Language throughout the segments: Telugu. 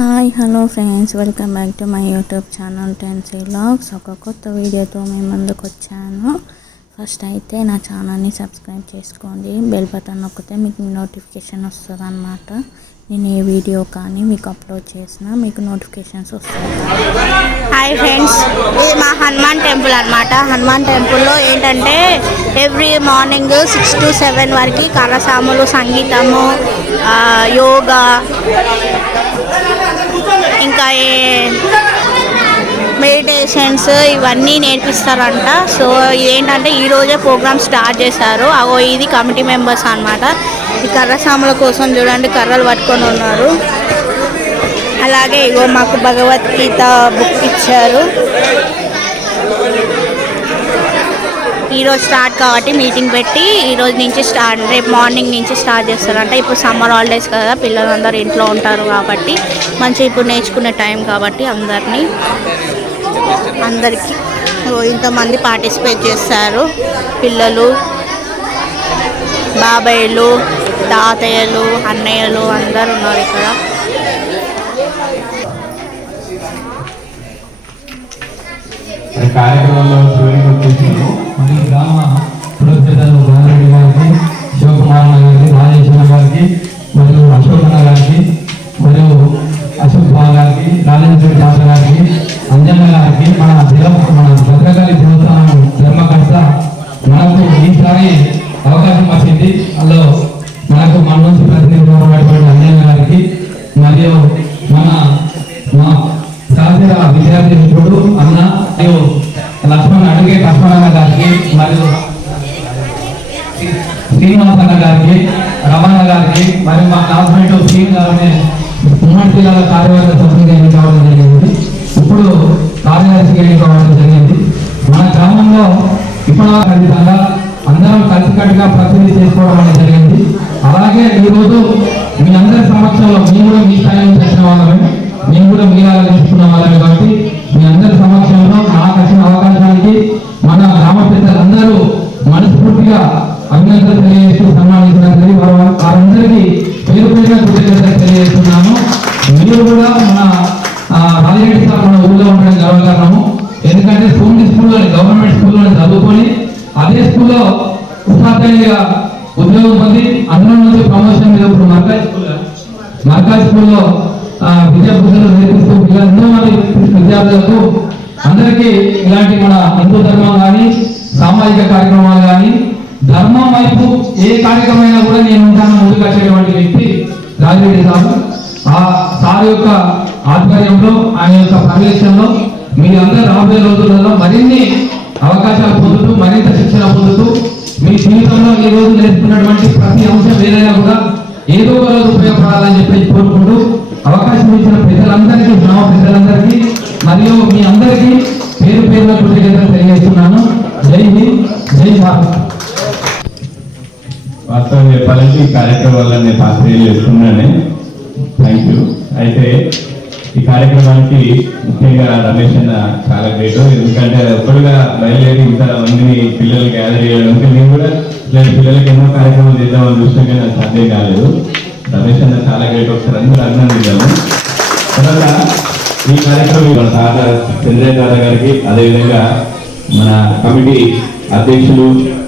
Hi hello friends, welcome back to my YouTube channel Tennessee vlogs. ఒక కొత్త వీడియోతో మేము ముందుకు వచ్చాను. ఫస్ట్ అయితే నా ఛానల్ని సబ్స్క్రైబ్ చేసుకోండి. బెల్ బటన్ నొక్కితే మీకు నోటిఫికేషన్ వస్తుంది అన్నమాట. నేను ఏ వీడియో కానీ మీకు అప్లోడ్ చేసినా మీకు నోటిఫికేషన్స్ వస్తాయి. హాయ్ ఫ్రెండ్స్, ఇది మా హనుమాన్ టెంపుల్ అన్నమాట. హనుమాన్ టెంపుల్లో ఏంటంటే ఎవ్రీ మార్నింగ్ 6 to 7 వరకు కళాశాములు, సంగీతము, యోగా, ఇంకా మెడిటేషన్స్ ఇవన్నీ నేర్పిస్తారంట. సో ఇదేంటంటే ఈరోజే ప్రోగ్రామ్ స్టార్ట్ చేశారు. ఇది కమిటీ మెంబర్స్ అన్నమాట. ఈ కర్రసాముల కోసం చూడండి, కర్రలు పట్టుకొని ఉన్నారు. అలాగే మాకు భగవద్గీత బుక్ ఇచ్చారు. ఈరోజు స్టార్ట్ కాబట్టి మీటింగ్ పెట్టి ఈరోజు నుంచి రేపు మార్నింగ్ నుంచి స్టార్ట్ చేస్తారంట. ఇప్పుడు సమ్మర్ హాలిడేస్ కదా, పిల్లలందరూ ఇంట్లో ఉంటారు కాబట్టి మంచిగా ఇప్పుడు నేర్చుకునే టైం కాబట్టి అందరికీ ఇంతమంది పార్టిసిపేట్ చేస్తారు. పిల్లలు, బాబాయ్లు, తాతయ్యలు, అన్నయ్యలు అందరు ఉన్నారు ఇక్కడ. కార్యక్రమంలో గ్రామ పురోహితులు గోవిరెడ్డి గారికి, శివకుమార్ గారికి, రాజేశ్వర గారికి, మరియు అశోకన్న గారికి, మరియు అశోక్ బాబు గారికి, రాజేశ్వరి దాస గారికి, అంజన్న గారికి, మన భద్రకాళి దేవస్థానం ధర్మకర్త మనకు ఈసారి అవకాశం వచ్చింది. అందులో మనకు మన నుంచి ప్రతినిధి అంజన్న గారికి, మరియు మా శాస్త్ర విద్యార్థి మిత్రుడు అన్న మరియు లక్ష్మణ్ అడిగే లక్ష్మణ గారికి, మరియు శ్రీనివాసన్న గారికి, రమణ గారికి, మరియు మా క్లాస్మేట్ శ్రీని గారిని ఉమ్మడి జిల్లాల కార్యవర్గ సభ్యులుగా ఎన్నికవడం జరిగింది. ఇప్పుడు కార్యదర్శిగా ఎన్నికవడం జరిగింది. మన గ్రామంలో ఇప్పటివరకు ఖచ్చితంగా అందరం కలిసికట్టుగా ప్రతినిధి చేసుకోవడం అనేది జరిగింది. అలాగే ఈరోజు మీ అందరి సమక్షంలో మేము కూడా మీ స్థాయి నుంచి వచ్చిన వాళ్ళమే, మేము కూడా మీలాగా తీసుకున్న వాళ్ళమే కాబట్టి మీ అందరి సమక్షంలో నాకు వచ్చిన అవకాశానికి మన గ్రామ పెద్దలందరూ మనస్ఫూర్తిగా అభినందనలు తెలియజేస్తూ సన్మానించినందుకు వారందరికీ పేరు పేరుగా కృతజ్ఞతలు తెలియజేస్తున్నాను. మీరు కూడా మన రాజిరెడ్డి సార్ మన ఊళ్ళో ఉండడం గర్వకారణము. ఎందుకంటే సోమిని స్కూల్లో, గవర్నమెంట్ స్కూల్లో చదువుకొని అదే స్కూల్లో ఉపాధ్యాయులుగా ఉద్యోగం పొంది అందులో నుంచి ప్రమోషన్ మీద ఇప్పుడు మర్కాజ్ స్కూల్లో విద్యాబుద్ధులు నేర్పిస్తూ ఎంతో మంది విద్యార్థులకు అందరికీ ఇలాంటి మన హిందూ ధర్మం కానీ, సామాజిక కార్యక్రమాలు కానీ, ధర్మం వైపు ఏ కార్యక్రమైనా కూడా నేను ఉంటాను ముందుకు వచ్చేటువంటి వ్యక్తి రాజిరెడ్డి సార్. ఆ సార్ యొక్క ఆధ్వర్యంలో, ఆయన యొక్క పర్యవేక్షణలో మీరందరూ రాబోయే రోజులలో మరిన్ని అవకాశాలు పొందుతూ, మరింత శిక్షణ పొందుతూ, మీ జీవితంలో ఈ రోజు నేర్చుకున్నటువంటి ప్రతి అంశం ఏదైనా కూడా ఏదో ఒక రోజు ఉపయోగపడాలని చెప్పి కోరుకుంటూ అవకాశం ఇచ్చిన ప్రజలందరికీ, గ్రామ ప్రజలందరికీ మరియు మీ అందరికీ పేరు పేరున కృతజ్ఞతలు తెలియజేస్తున్నాను. జై హింద్, జై భారత్. వాస్తవం చెప్పాలంటే ఈ కార్యక్రమాల్లో నేను పాత్రలు చేస్తున్నాను. Thank you. అయితే ఈ కార్యక్రమానికి ముఖ్యంగా రమేష్ అన్న చాలా గ్రేట్. ఎందుకంటే ఒక్కడుగా బయలుదేరి ఇంత మందిని పిల్లలు గ్యాదర్ చేయడం, నేను కూడా ఇలాంటి పిల్లలకి ఎన్నో కార్యక్రమాలు చేద్దామని చూసినా కానీ నాకు సాధ్యం కాలేదు. రమేష్ అన్న చాలా గ్రేట్. ఒకసారి అందరూ అభినందిద్దాము. తర్వాత ఈ కార్యక్రమం మన తాత చంద్రయ్య తాత గారికి, అదేవిధంగా మన కమిటీ అధ్యక్షులు,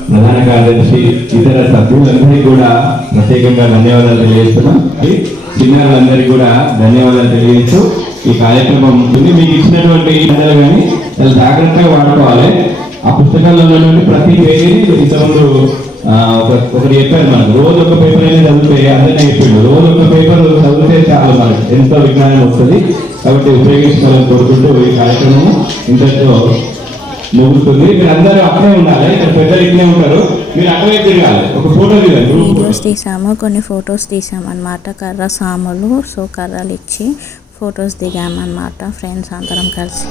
ప్రధాన కార్యదర్శి, ఇతర సభ్యులందరికీ కూడా ప్రత్యేకంగా ధన్యవాదాలు తెలియజేస్తున్నాం. చిన్నారులందరికీ కూడా ధన్యవాదాలు తెలియజేస్తూ ఈ కార్యక్రమం ఉంటుంది. మీకు ఇచ్చినటువంటి కానీ చాలా జాగ్రత్తగా వాడుకోవాలి. ఆ పుస్తకాలలో ప్రతి పేజీని ఇంతకుముందు ఒకటి చెప్పారు, మనకు రోజు ఒక పేపర్ అనేది చదివితే అందరినీ చెప్పిండు. రోజు ఒక పేపర్ చదివితే చాలు మనకు ఎంతో విజ్ఞానం వస్తుంది. కాబట్టి ఉపయోగించుకోవాలని కోరుకుంటూ ఈ కార్యక్రమం ఇంతటితో ముగుస్తుంది. మీరు అందరూ అక్కడే ఉండాలి, ఇక్కడ పెద్దలు ఇక్కడే ఉంటారు, మీరు అక్కడే తిరగాలి. ఒక ఫోటో వీడియోస్ తీసాము, కొన్ని ఫొటోస్ తీసామన్నమాట. కర్ర సాములు, సో కర్రలు ఇచ్చి ఫొటోస్ దిగామన్నమాట ఫ్రెండ్స్ అందరం కలిసి.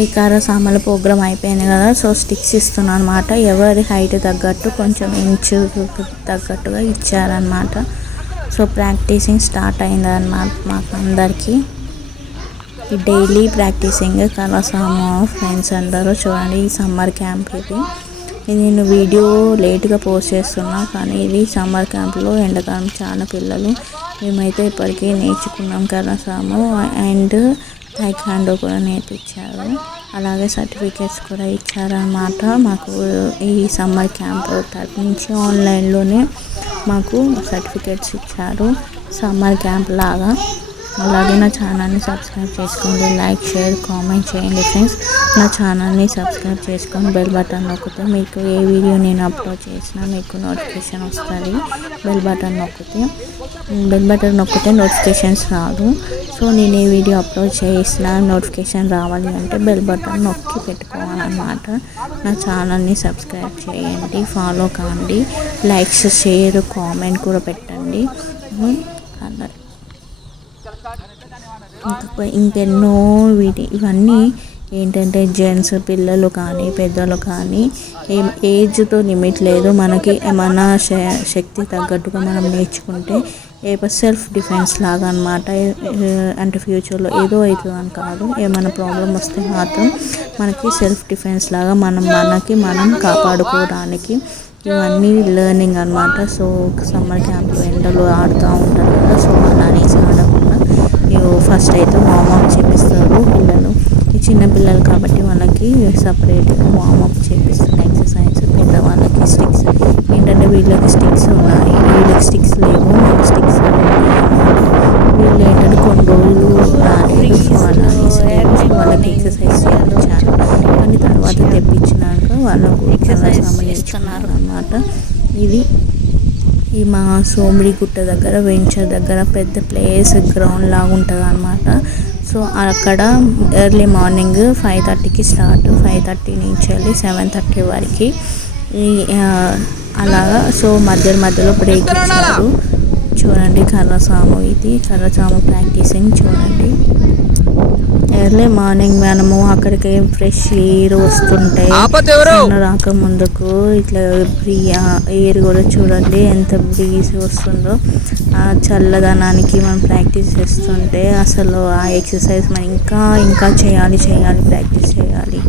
ఈ కర్రసామల ప్రోగ్రామ్ అయిపోయింది కదా, సో స్టిక్స్ ఇస్తున్నాను అనమాట. ఎవరి హైట్ తగ్గట్టు కొంచెం ఇంచు తగ్గట్టుగా ఇచ్చారనమాట. సో ప్రాక్టీసింగ్ స్టార్ట్ అయిందన్నమాట మాకు అందరికీ. డైలీ ప్రాక్టీసింగ్ కర్రసామ ఫ్రెండ్స్ అందరూ చూడండి. ఈ సమ్మర్ క్యాంప్ ఇది నేను వీడియో లేట్గా పోస్ట్ చేస్తున్నా, కానీ ఇది సమ్మర్ క్యాంప్లో ఎండాకాలం చాలా పిల్లలు మేమైతే ఇప్పటికీ నేర్చుకున్నాం కర్రసాము అండ్ టైక్వాండో కూడా నేర్పించారు. అలాగే సర్టిఫికేట్స్ కూడా ఇచ్చారన్నమాట మాకు. ఈ సమ్మర్ క్యాంప్ తరపు నుంచి ఆన్లైన్లోనే మాకు సర్టిఫికేట్స్ ఇచ్చారు సమ్మర్ క్యాంప్ లాగా. అలాగే నా ఛానల్ని సబ్స్క్రైబ్ చేసుకోండి, లైక్ షేర్ కామెంట్ చేయండి ఫ్రెండ్స్. నా ఛానల్ని సబ్స్క్రైబ్ చేసుకొని బెల్ బటన్ నొక్కితే మీకు ఏ వీడియో నేను అప్లోడ్ చేసినా మీకు నోటిఫికేషన్ వస్తుంది. బెల్ బటన్ నొక్కితే నోటిఫికేషన్స్ రాదు. సో నేను ఏ వీడియో అప్లోడ్ చేసినా నోటిఫికేషన్ రావాలి అంటే బెల్ బటన్ నొక్కి పెట్టుకోవాలన్నమాట. నా ఛానల్ని సబ్స్క్రైబ్ చేయండి, ఫాలో కాండి, లైక్స్ షేర్ కామెంట్ కూడా పెట్టండి. అందరు ఇంకెన్నో ఇవన్నీ ఏంటంటే జెంట్స్ పిల్లలు కానీ పెద్దలు కానీ ఏజ్తో లిమిట్ లేదు. మనకి ఏమన్నా శక్తి తగ్గట్టుగా మనం నేర్చుకుంటే సెల్ఫ్ డిఫెన్స్ లాగా అనమాట. అంటే ఫ్యూచర్లో ఏదో అవుతుందని కాదు, ఏమైనా ప్రాబ్లం వస్తే మాత్రం మనకి సెల్ఫ్ డిఫెన్స్ లాగా మనం కాపాడుకోవడానికి ఇవన్నీ లెర్నింగ్ అనమాట. సో సమ్మర్ క్యాంప్లో ఎండలు ఆడుతూ ఉంటారు కదా, సో అలానే ఆడకుండా ఫస్ట్ అయితే వార్మప్ చేపిస్తారు పిల్లలు. ఈ చిన్న పిల్లలు కాబట్టి వాళ్ళకి సపరేట్గా వార్మప్ చేపిస్తారు ఎక్సర్సైజ్. పెద్దవాళ్ళకి స్టిక్స్ ఏంటంటే వీళ్ళకి స్టిక్స్ ఉన్నాయి, వీళ్ళకి స్టిక్స్ లేవు, మాకు స్టిక్స్ వీళ్ళు ఏంటంటే కొన్ని రోజులు రాలేదు. సో వాళ్ళకి ఎక్సర్సైజ్ చేయించారు, కానీ తర్వాత తెప్పించినాక వాళ్ళకు ఎక్సర్సైజ్ నేర్చుకున్నారు అనమాట. ఇది మా సోమిడిగుట్ట దగ్గర వెంచర్ దగ్గర పెద్ద ప్లేస్ గ్రౌండ్ లాగా ఉంటుంది అనమాట. సో అక్కడ ఎర్లీ మార్నింగ్ 5:30కి స్టార్ట్, 5:30 నుంచి వెళ్ళి 7:30 వరకు అలాగా. సో మధ్యలో బ్రేక్ ఇచ్చారు. చూడండి కర్రసాము, ఇది కర్రసాము ప్రాక్టీసింగ్ చూడండి. ఎర్లీ మార్నింగ్ మనము అక్కడికి ఫ్రెష్ ఎయిర్ వస్తుంటే రాక ముందుకు ఇట్లా ఎయిర్ కూడా చూడండి ఎంత బ్రీజ్ వస్తుందో. ఆ చల్లదనానికి మనం ప్రాక్టీస్ చేస్తుంటే అసలు ఆ ఎక్సర్సైజ్ మనం ఇంకా చేయాలి ప్రాక్టీస్ చేయాలి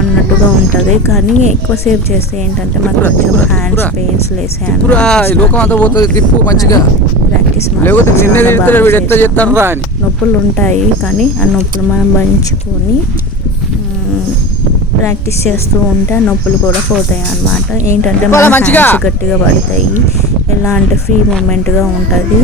అన్నట్టుగా ఉంటుంది. కానీ ఎక్కువసేపు చేస్తే ఏంటంటే మనకు కొంచెం హ్యాండ్స్ పెయిన్స్ లేసాయి, ప్రాక్టీస్ నొప్పులు ఉంటాయి. కానీ ఆ నొప్పులు మనం భరించుకొని ప్రాక్టీస్ చేస్తూ ఉంటే ఆ నొప్పులు కూడా పోతాయి అన్నమాట. ఏంటంటే మన హ్యాండ్స్ గట్టిగా పడతాయి, ఎలా అంటే ఫ్రీ మూమెంట్గా ఉంటుంది.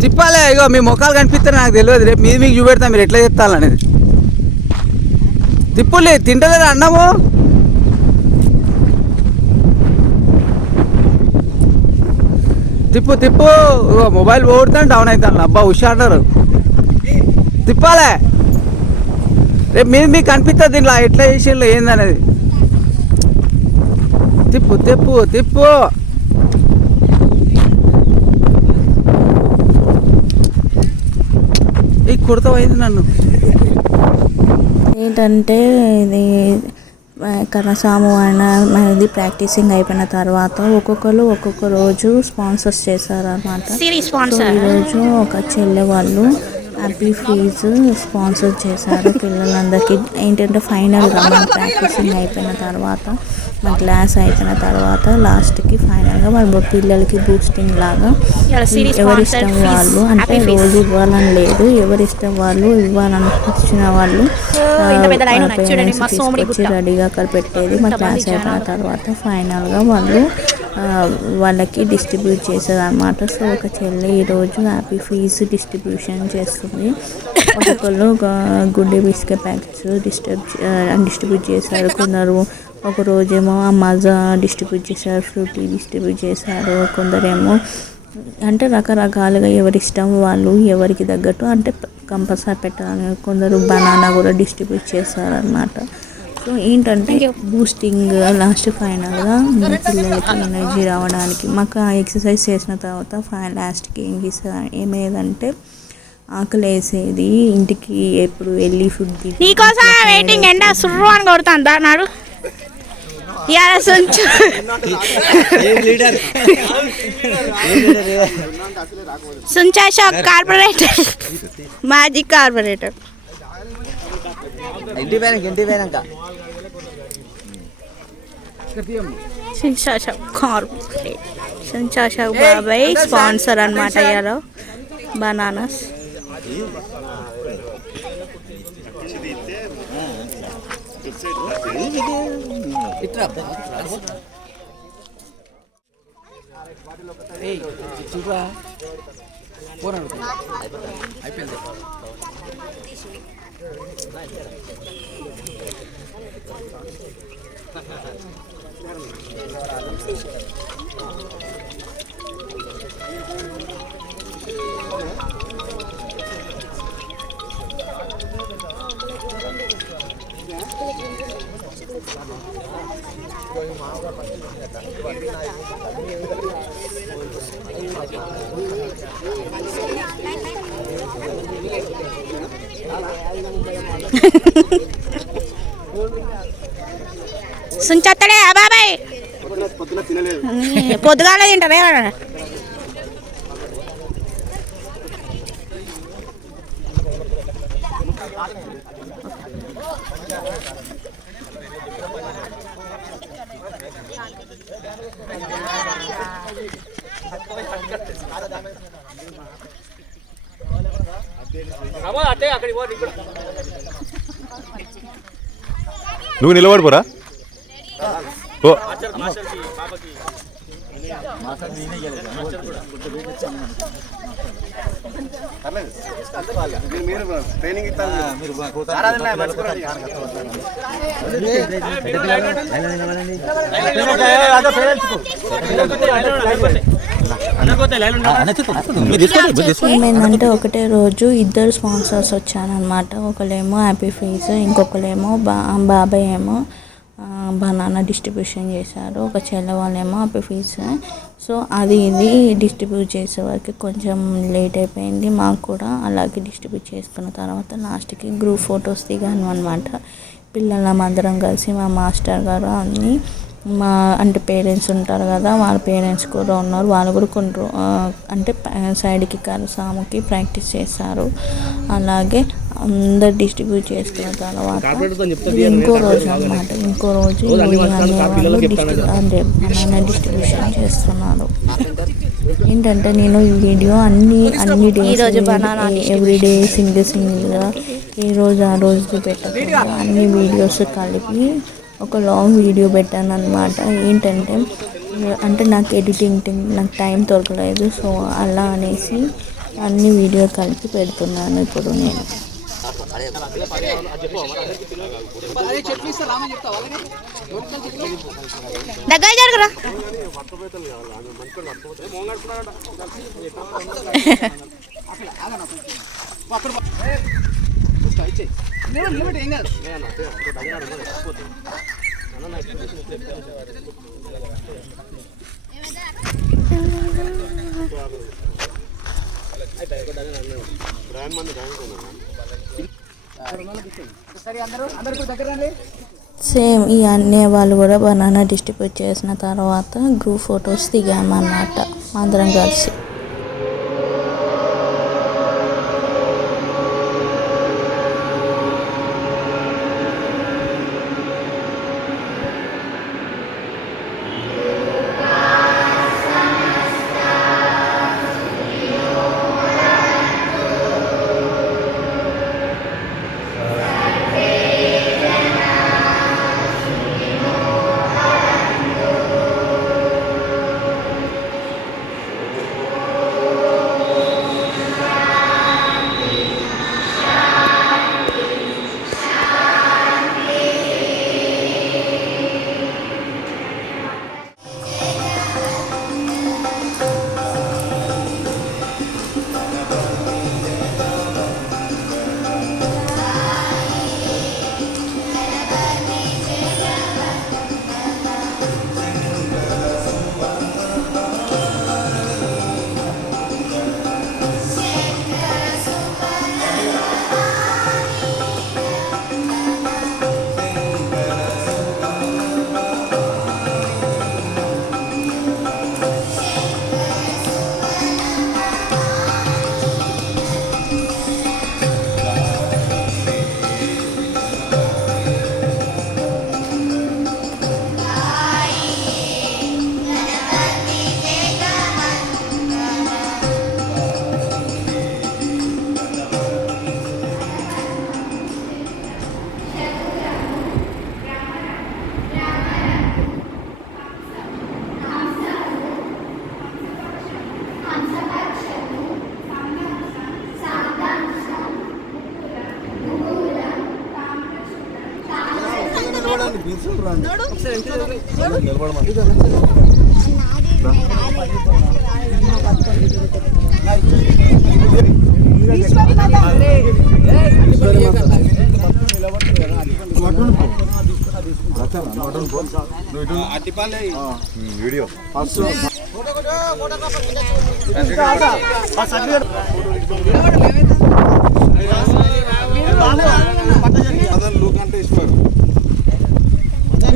తిప్పాలే. ఇగో మీ మొక్కలు కనిపిస్తారు నాకు తెలియదు, రేపు మీకు చూపెడతా మీరు ఎట్లా చెప్తారనేది. తిప్పులే తింటలేదా అన్నము. తిప్పు ఇగో మొబైల్ పోగొడతాను డౌన్ అవుతాను. అబ్బా హుషారు తిప్పాలే. రేపు మీకు కనిపిస్తుంది దీంట్లో ఎట్లా చేసేళ్ళు ఏందనేది. తిప్పు ఈ కుడతావైంది నన్ను. ఏంటంటే ఇది కర్రసాము అనేది ప్రాక్టీసింగ్ అయిపోయిన తర్వాత ఒక్కొక్క రోజు స్పాన్సర్స్ చేశారన్నమాట. ఈరోజు ఒక చెల్లె వాళ్ళు హ్యాపీ ఫీజు స్పాన్సర్ చేశారు పిల్లలందరికీ. ఏంటంటే ఫైనల్గా మన ప్రాక్టీసింగ్ అయిపోయిన తర్వాత మా క్లాస్ అయిపోయిన తర్వాత లాస్ట్కి ఫైనల్గా వాళ్ళ పిల్లలకి బూస్టింగ్ లాగా ఎవరిష్టం వాళ్ళు, అంటే రోజు ఇవ్వాలని లేదు, ఎవరిష్టం వాళ్ళు ఇవ్వాలనిపించిన వాళ్ళు పేరెంట్స్ తీసుకొచ్చి రెడీగా అక్కడ పెట్టేది. మా క్లాస్ అయిపోయిన తర్వాత ఫైనల్గా వాళ్ళకి డిస్ట్రిబ్యూట్ చేసేది అనమాట. సో ఒక చెల్లి ఈరోజు హ్యాపీ ఫీజు డిస్ట్రిబ్యూషన్ చేస్తుంది. ఒక్కొక్కరు గుడ్డే బిస్కెట్ ప్యాకెట్స్ డిస్ట్రిబ్యూట్ చేశారు. కొందరు ఒక రోజేమో మజా డిస్ట్రిబ్యూట్ చేశారు, ఫ్రూటీ డిస్ట్రిబ్యూట్ చేశారు. కొందరేమో అంటే రకరకాలుగా ఎవరిష్టం వాళ్ళు ఎవరికి తగ్గట్టు అంటే కంపల్సరీ పెట్టాలని. కొందరు బనానా కూడా డిస్ట్రిబ్యూట్ చేశారనమాట. సో ఏంటంటే బూస్టింగ్ లాస్ట్ ఫైనల్గా పిల్లలకి ఎనర్జీ రావడానికి మాకు ఆ ఎక్సర్సైజ్ చేసిన తర్వాత లాస్ట్కి ఏమయ్యేదంటే ఆకలి వేసేది. ఇంటికి ఎప్పుడు వెళ్ళి ఫుడ్ నీకోసం వెయిటింగ్ ఎండ సుర్రు అని కొడుతుంది అన్నాడు. సుంచా షాక్ కార్పొరేటర్ మాజీ కార్పొరేటర్ సుంచా షాక్ బాబాయ్ స్పాన్సర్ అనమాట ఇయాలో బనానాస్. సుంచత్తడే బాబాయ్ పొద్దుగాల తింటారే. నువ్వు నిలబడిపోరా. ట్రైనింగ్ ఏమైందంటే ఒకటే రోజు ఇద్దరు స్పాన్సర్స్ వచ్చారనమాట. ఒకళ్ళేమో హ్యాపీ ఫేస్, ఇంకొకళ్ళేమో బాబాయ్ ఏమో బనానా డిస్ట్రిబ్యూషన్ చేశారు. ఒక చెల్లె వాళ్ళేమో హ్యాపీ ఫేస్. సో అది ఇది డిస్ట్రిబ్యూట్ చేసే వరకు కొంచెం లేట్ అయిపోయింది మాకు కూడా. అలాగే డిస్ట్రిబ్యూట్ చేసుకున్న తర్వాత లాస్ట్కి గ్రూప్ ఫొటోస్ దిగాను అనమాట. పిల్లలందరం కలిసి మా మాస్టర్ గారు అన్నీ మా అంటే పేరెంట్స్ ఉంటారు కదా, వాళ్ళ పేరెంట్స్ కూడా ఉన్నారు. వాళ్ళు కూడా కొన్ని అంటే సైడ్కి సాముకి ప్రాక్టీస్ చేస్తారు. అలాగే అందరు డిస్ట్రిబ్యూట్ చేసుకున్న తర్వాత ఇంకో రోజు అనమాట. ఇంకో రోజు బనానా డిస్ట్రిబ్యూషన్ చేస్తున్నారు. ఏంటంటే నేను ఈ వీడియో అన్ని డేస్ ఎవ్రీడే సింగిల్గా ఏ రోజు ఆ రోజు పెట్టకుండా అన్ని వీడియోస్ కలిపి ఒక లాంగ్ వీడియో పెట్టాను అనమాట. ఏంటంటే అంటే నాకు ఎడిటింగ్ నాకు టైం దొరకలేదు. సో అలా అనేసి అన్ని వీడియో కలిపి పెడుతున్నాను ఇప్పుడు నేను. దగ్గర జరుగురా. సేమ్ ఈ అన్నయ్య వాళ్ళు కూడా బనానా డిస్ట్రిబ్యూట్ చేసిన తర్వాత గ్రూప్ ఫొటోస్ దిగామన్నమాట అందరం కలిసి.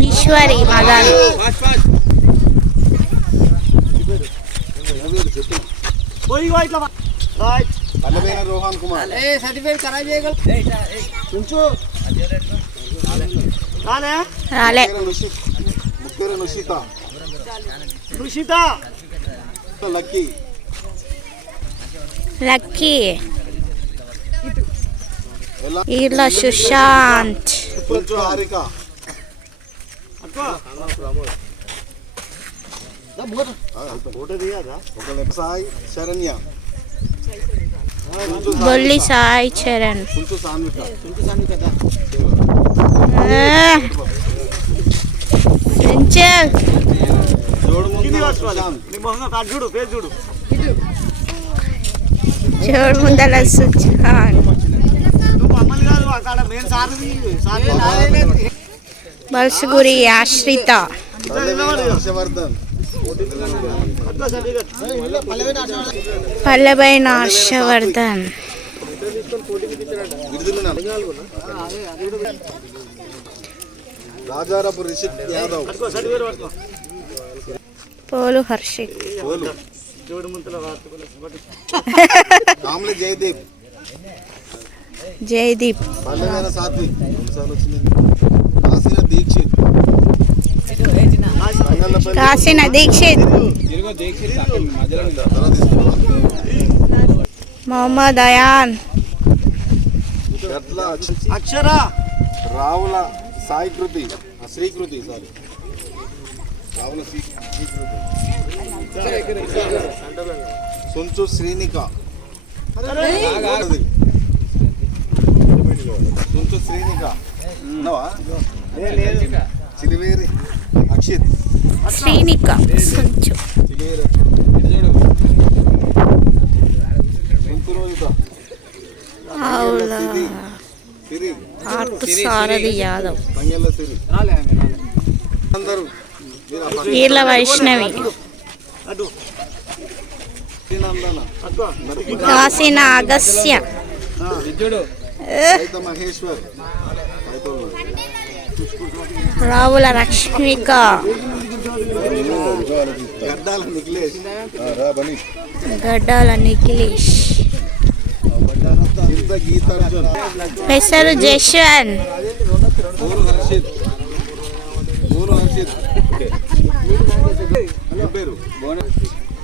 ఈశ్వరి మదన్ రోహన్ కుమార్ రాలే ముగ్గురు రుషిత లక్కీ లక్కీ ఈర్ల సుశాంత్ కొంచెం హారిక సాయి శరణ్య బొల్లి సాయి చరణ్ కుంచు సాన్విక సెంచల్ జోడు ముందల సుశాంత్ బల్సుగురి ఆశ్రిత హర్షవర్ధన్ పల్లెబైన హర్షవర్ధన్ రాజారాపు రిషిత్ యాదవ్ పోలు హర్షిత్ కామ్లే జయదీప్ జయదీప్ పల్లెమైన సాత్విక్ కాసిన దీక్షిత్ కాసిన దీక్షిత్ మొహమ్మద్ అయాన్ అక్షర రావుల సాయి కృతి శ్రీకృతి సారీ రావుల శ్రీకృతి సుంచు శ్రీనిక సుంచు శ్రీనిక చిలివేరి అక్షిత్ శ్రీనిక సంచు చిలివేరి సుంచు రోహిత ఆవుల సిరి ఆర్పు సారథి యాదవ్ తంగెళ్ళ సిరి అందరూ ఈర్ల వైష్ణవి కాసిన అగస్య మహేశ్వర్ రావుల రష్మిక గడ్డాల నిఖిలేష్ గడ్డాల నిఖిలేష్ చింత గీతార్జున్ పెసరు జశ్వన్ ఊరు హర్షిత్ పేరు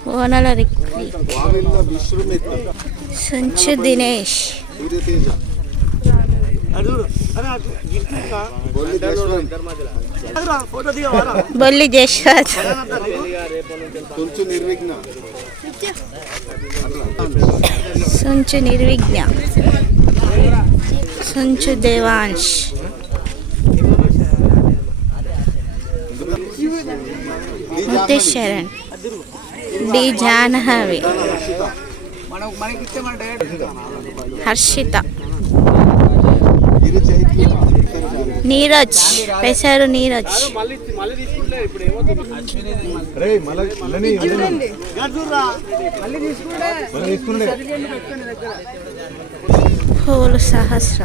కోనల రిక్వి వావిల్ల విశ్రుమిత్ సంచు దినేష్ సూర్యతేజ బొల్లి జశ్వంత్ బొల్లి జశ్వంత్ తుంచు నిర్విఘ్న సంచు నిర్విఘ్న సంచు దేవాంశ్ ముత్తేశ్వరన్ డి జాహ్నవి హర్షిత గిరి చైత్య నీరజ్ పెసరు నీరజ్ పోలు సహస్ర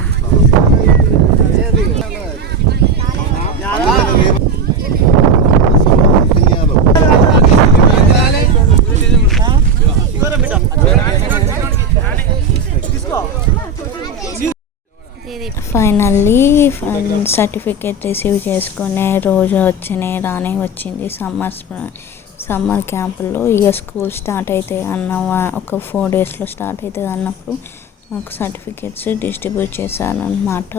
ఫైనల్లీ సర్టిఫికేట్ రిసీవ్ చేసుకునే రోజు రానే వచ్చింది. సమ్మర్ క్యాంపుల్లో ఇక స్కూల్ స్టార్ట్ అవుతాయి అన్న ఒక 4 డేస్లో స్టార్ట్ అవుతుంది అన్నప్పుడు మాకు సర్టిఫికేట్స్ డిస్ట్రిబ్యూట్ చేశారనమాట.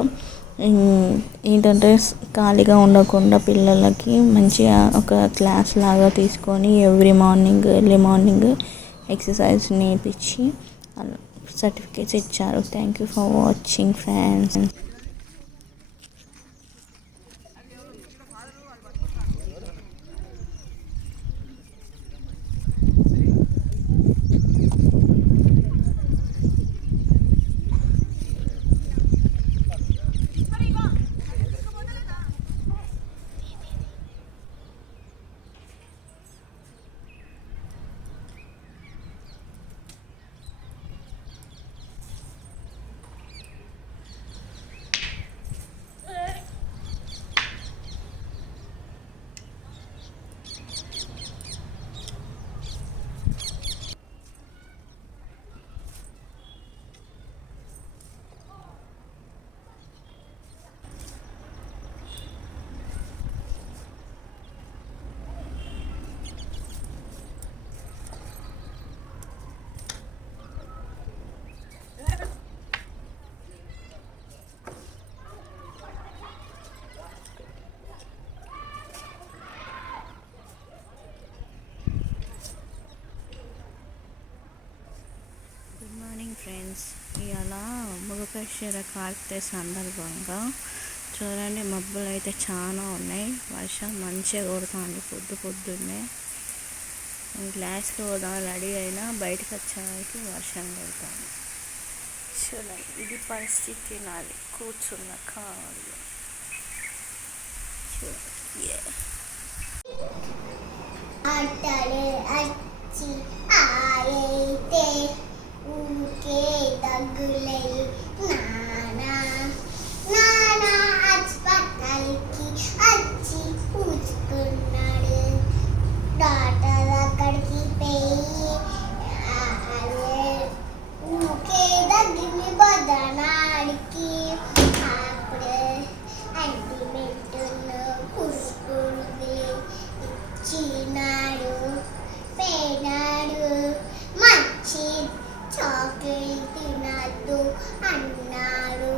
ఏంటంటే ఖాళీగా ఉండకుండా పిల్లలకి మంచిగా ఒక క్లాస్ లాగా తీసుకొని ఎర్లీ మార్నింగ్ ఎక్సర్సైజ్ నేర్పించి సర్టిఫికేట్స్ ఇచ్చారు. Thank you for watching friends. Mrigashira కార్తె సందర్భంగా చూడండి మబ్బులు అయితే చాలా ఉన్నాయి. వర్షం మంచిగా కొడుతుంది పొద్దున్నే. గ్లాస్కి పోదాం రెడీ అయినా బయటకు వచ్చేవారికి వర్షం కొడుతుంది. చూడండి ఇది పరిస్థితి నాది కూర్చున్న కాళ్ళు. అట్టలే అచ్చి ఆయతే ఊకే దగ్గులై నానా నానా హాస్పిటల్కి వచ్చి కూర్చుకున్నాడు. డాక్టర్ అక్కడికి పోయి ఊకే దగ్గిని బదనాడికి అప్పుడు అంటిమెంటును పుష్పులు ఇచ్చినాడు. పోయినాడు మంచి చాక్లెట్ తినద్దు అన్నాడు.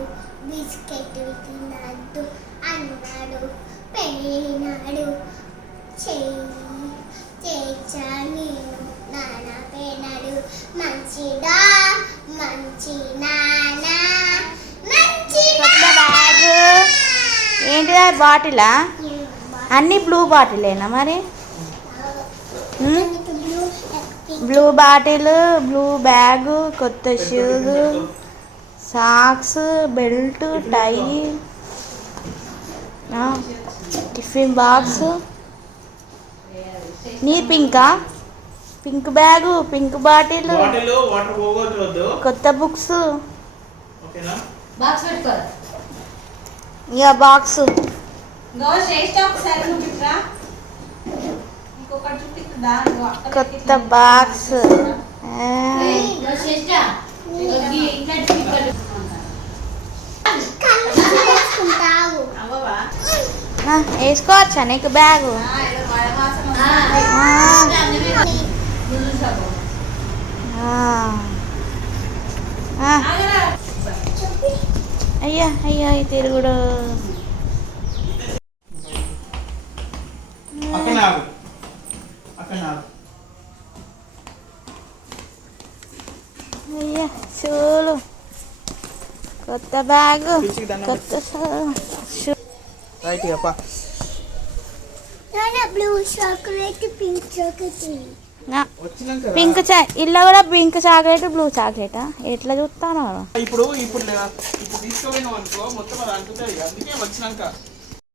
బిస్కెట్ తినద్దు అన్నాడు. పోయినాడు చేచా నేను నాన్న పోయినాడు. మంచిదా మంచి నాన్న మంచి బ్యాగ్ ఏంటిదా బాటిలా? అన్ని బ్లూ బాటిలేనా మరి? బ్లూ బాటిల్, బ్లూ బ్యాగ్, కొత్త షూస్, సాక్స్, బెల్ట్, టై, టిఫిన్ బాక్స్. నీ పింక్ బ్యాగు, పింక్ బాటిల్, కొత్త బుక్స్, ఇక బాక్స్, కొత్త బాక్స్. వేసుకోవచ్చా నీకు బ్యాగు? అయ్యా అయ్యా ఈ తిరుగుడు. అయ్యా షూలు, కొత్త బ్యాగు, కొత్త blue chocolate pink chocolate pink ఇల్లు కూడా పింక్ చాక్లెట్, బ్లూ చాక్లెటా? ఎట్లా చూస్తాను ఇప్పుడు తీసుకోపోయినావు అనుకో మొత్తం అది అంటుతుంది. అందుకే వచ్చినాక